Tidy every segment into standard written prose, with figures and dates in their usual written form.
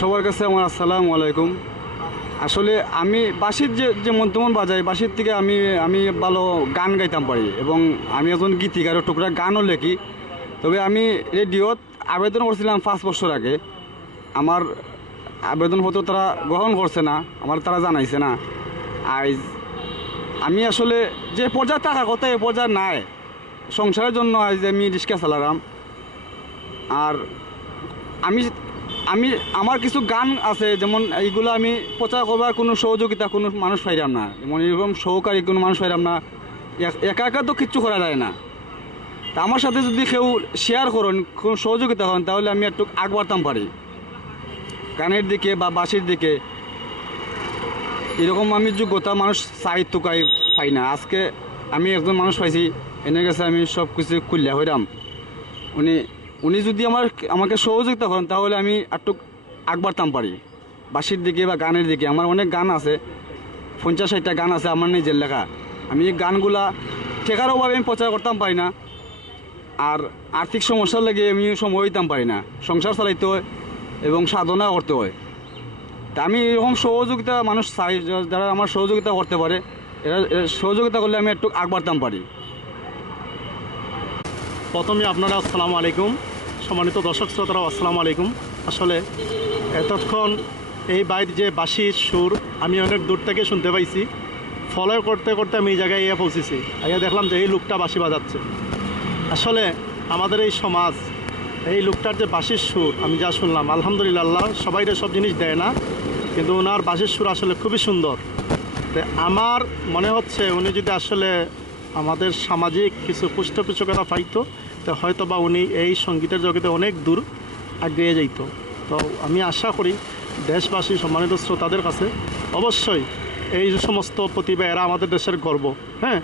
সবার কাছে আমার আসসালামু আলাইকুম। আসলে আমি বাঁশির যেমন তেমন বাজাই, বাঁশির থেকে আমি আমি ভালো গান গাইতাম পারি এবং আমি একজন গীতিকার টুকরা গানও লেখি। তবে আমি রেডিওত আবেদন করছিলাম 5 বছর আগে। আমার আবেদনপত্র তারা গ্রহণ করছে না, আমার তারা জানাইছে না। আজ আমি আসলে যে পর্যায়ে থাকার কথা এ পর্যায়ে নাই, সংসারের জন্য আজ আমি রিক্সা চালালাম। আর আমি আমি আমার কিছু গান আছে, যেমন এইগুলো আমি প্রচার করবার কোনো সহযোগিতা কোনো মানুষ পাইলাম না, যেমন এরকম সহকারী কোনো মানুষ পাইলাম না। একা একা তো কিচ্ছু করা যায় না। তা আমার সাথে যদি কেউ শেয়ার করেন, কোনো সহযোগিতা করেন, তাহলে আমি একটু আগ বাড়তাম পারি গানের দিকে বা বাঁশির দিকে। এরকম আমি যোগ্যতা মানুষ সাহিত্য পাই না। আজকে আমি একজন মানুষ পাইছি, এনে গেছে আমি সব কিছু খুললে হইলাম। উনি যদি আমাকে সহযোগিতা করেন, তাহলে আমি একটু আগ বাড়তাম পারি বাঁশির দিকে বা গানের দিকে। আমার অনেক গান আছে, 50-60টা গান আছে আমার নিজের লেখা। আমি এই গানগুলা টেকার অভাবে আমি প্রচার করতাম পারি না, আর আর্থিক সমস্যার লেগে আমি সময় দিতাম পারি না। সংসার চালাইতে হয় এবং সাধনা করতে হয়। তা আমি এরকম সহযোগিতা মানুষ চাই, যারা আমার সহযোগিতা করতে পারে। এরা সহযোগিতা করলে আমি একটু আগ বাড়তাম পারি। প্রথমে আপনারা আসসালামু আলাইকুম, সম্মানিত দর্শক শ্রোতারাও আসসালামু আলাইকুম। আসলে এতক্ষণ এই বাইর যে বাঁশির সুর আমি অনেক দূর থেকে শুনতে পাইছি। ফলো করতে করতে আমি এই জায়গায় ইয়ে পৌঁছেছি, আগে দেখলাম যে এই লোকটা বাঁশি বাজাচ্ছে। আসলে আমাদের এই সমাজ, এই লোকটার যে বাঁশির সুর আমি যা শুনলাম, আলহামদুলিল্লাহ, সবাইরে সব জিনিস দেয় না, কিন্তু ওনার বাঁশির সুর আসলে খুবই সুন্দর। তো আমার মনে হচ্ছে উনি যদি আসলে আমাদের সামাজিক কিছু পৃষ্ঠপোষকতা পাইতো, তো হয়তো বা উনি এই সঙ্গীতের জগতে অনেক দূর এগিয়ে যাইত। তো আমি আশা করি দেশবাসী, সম্মানিত শ্রোতাদের কাছে অবশ্যই এই যে সমস্ত প্রতিভা, এরা আমাদের দেশের গর্ব। হ্যাঁ,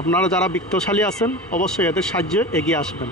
আপনারা যারা বিত্তশালী আছেন অবশ্যই এদের সাহায্যে এগিয়ে আসবেন।